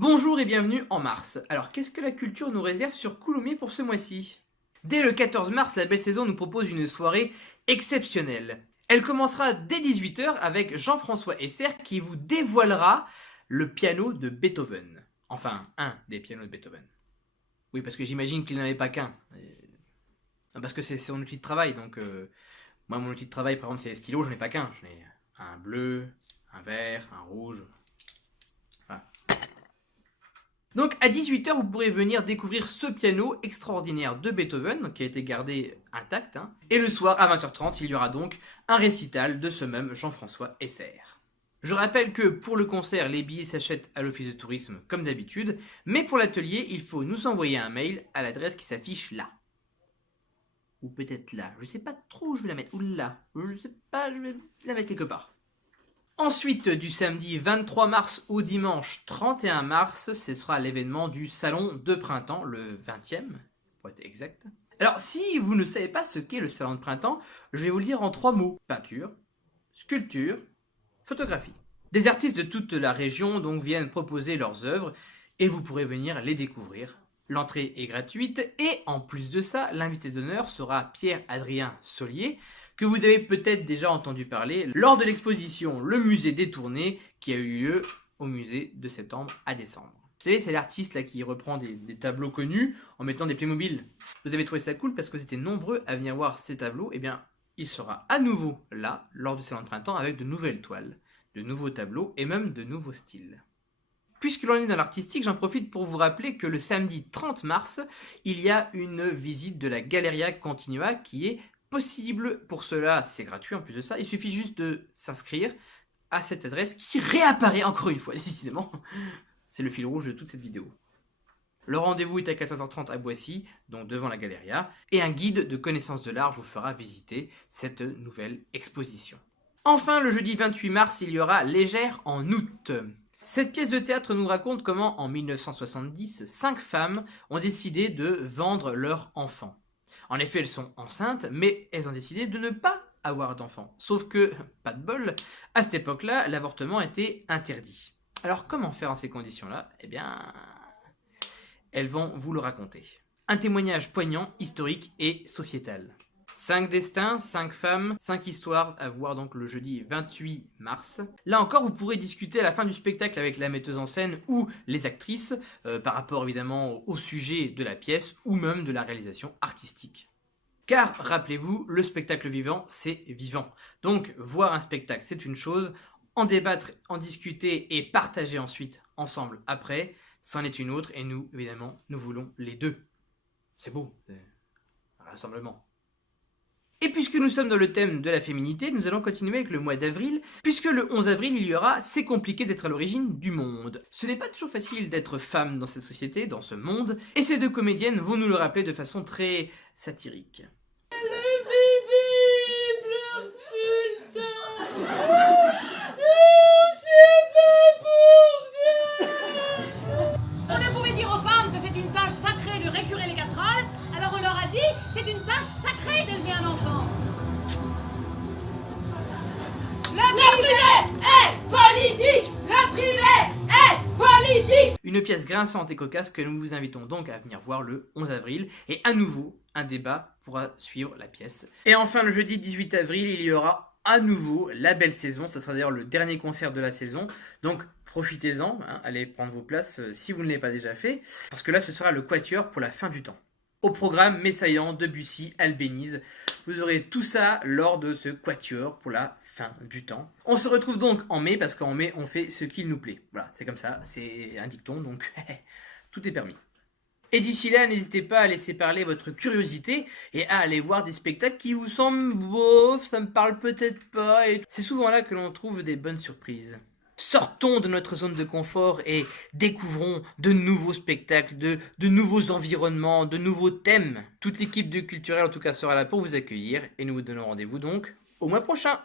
Bonjour et bienvenue en mars. Alors qu'est-ce que la culture nous réserve sur Coulommiers pour ce mois-ci? Dès le 14 mars, la Belle Saison nous propose une soirée exceptionnelle. Elle commencera dès 18 h avec Jean-François Esser qui vous dévoilera le piano de Beethoven. Enfin, un des pianos de Beethoven. Oui, parce que j'imagine qu'il n'en avait pas qu'un. Parce que c'est son outil de travail, donc moi mon outil de travail par exemple c'est les stylos, j'en ai pas qu'un. J'en ai un bleu, un vert, un rouge. Voilà. Donc à 18 h, vous pourrez venir découvrir ce piano extraordinaire de Beethoven, qui a été gardé intact. Et le soir à 20 h 30, il y aura donc un récital de ce même Jean-François Esser. Je rappelle que pour le concert, les billets s'achètent à l'office de tourisme comme d'habitude, mais pour l'atelier, il faut nous envoyer un mail à l'adresse qui s'affiche là. Ou peut-être là, je sais pas trop où je vais la mettre, ou là, je sais pas, je vais la mettre quelque part. Ensuite, du samedi 23 mars au dimanche 31 mars, ce sera l'événement du salon de printemps, le 20e, pour être exact. Alors, si vous ne savez pas ce qu'est le salon de printemps, je vais vous le dire en 3 mots. Peinture, sculpture, photographie. Des artistes de toute la région donc viennent proposer leurs œuvres et vous pourrez venir les découvrir. L'entrée est gratuite et en plus de ça, l'invité d'honneur sera Pierre-Adrien Solier, que vous avez peut-être déjà entendu parler lors de l'exposition Le Musée détourné qui a eu lieu au musée de septembre à décembre. Vous savez, c'est l'artiste là qui reprend des tableaux connus en mettant des Playmobil. Vous avez trouvé ça cool parce que vous étiez nombreux à venir voir ces tableaux. Eh bien, il sera à nouveau là lors du salon de printemps avec de nouvelles toiles, de nouveaux tableaux et même de nouveaux styles. Puisque l'on est dans l'artistique, j'en profite pour vous rappeler que le samedi 30 mars, il y a une visite de la Galleria Continua qui est possible. Pour cela, c'est gratuit en plus de ça. Il suffit juste de s'inscrire à cette adresse qui réapparaît encore une fois, décidément. C'est le fil rouge de toute cette vidéo. Le rendez-vous est à 14 h 30 à Boissy, donc devant la Galleria, et un guide de connaissance de l'art vous fera visiter cette nouvelle exposition. Enfin, le jeudi 28 mars, il y aura Légère en août. Cette pièce de théâtre nous raconte comment, en 1970, 5 femmes ont décidé de vendre leur enfant. En effet, elles sont enceintes, mais elles ont décidé de ne pas avoir d'enfant. Sauf que, pas de bol, à cette époque-là, l'avortement était interdit. Alors comment faire dans ces conditions-là? Eh bien, elles vont vous le raconter. Un témoignage poignant, historique et sociétal. 5 destins, 5 femmes, 5 histoires à voir donc le jeudi 28 mars. Là encore, vous pourrez discuter à la fin du spectacle avec la metteuse en scène ou les actrices par rapport évidemment au sujet de la pièce ou même de la réalisation artistique. Car, rappelez-vous, le spectacle vivant, c'est vivant. Donc, voir un spectacle, c'est une chose. En débattre, en discuter et partager ensuite, ensemble, après, c'en est une autre. Et nous, évidemment, nous voulons les deux. C'est beau, c'est un rassemblement. Et puisque nous sommes dans le thème de la féminité, nous allons continuer avec le mois d'avril, puisque le 11 avril, il y aura « C'est compliqué d'être à l'origine du monde ». Ce n'est pas toujours facile d'être femme dans cette société, dans ce monde, et ces deux comédiennes vont nous le rappeler de façon très satirique. Le bébé pleure tout le temps. On sait pas pourquoi. On ne pouvait dire aux femmes que c'est une tâche sacrée de récurer les casseroles, alors on leur a dit c'est une tâche sacrée d'élever un enfant. Le privé est politique. Le privé est politique. Une pièce grinçante et cocasse que nous vous invitons donc à venir voir le 11 avril. Et à nouveau, un débat pourra suivre la pièce. Et enfin, le jeudi 18 avril, il y aura à nouveau la Belle Saison. Ce sera d'ailleurs le dernier concert de la saison. Donc, profitez-en. Allez prendre vos places si vous ne l'avez pas déjà fait. Parce que là, ce sera le quatuor pour la fin du temps. Au programme, Messaillant, Debussy, Albéniz. Vous aurez tout ça lors de ce quatuor pour la fin du temps. On se retrouve donc en mai, parce qu'en mai, on fait ce qu'il nous plaît. Voilà, c'est comme ça, c'est un dicton, donc tout est permis. Et d'ici là, n'hésitez pas à laisser parler votre curiosité et à aller voir des spectacles qui vous semblent bof, ça me parle peut-être pas. Et c'est souvent là que l'on trouve des bonnes surprises. Sortons de notre zone de confort et découvrons de nouveaux spectacles, de nouveaux environnements, de nouveaux thèmes. Toute l'équipe de Culturel en tout cas sera là pour vous accueillir et nous vous donnons rendez-vous donc au mois prochain.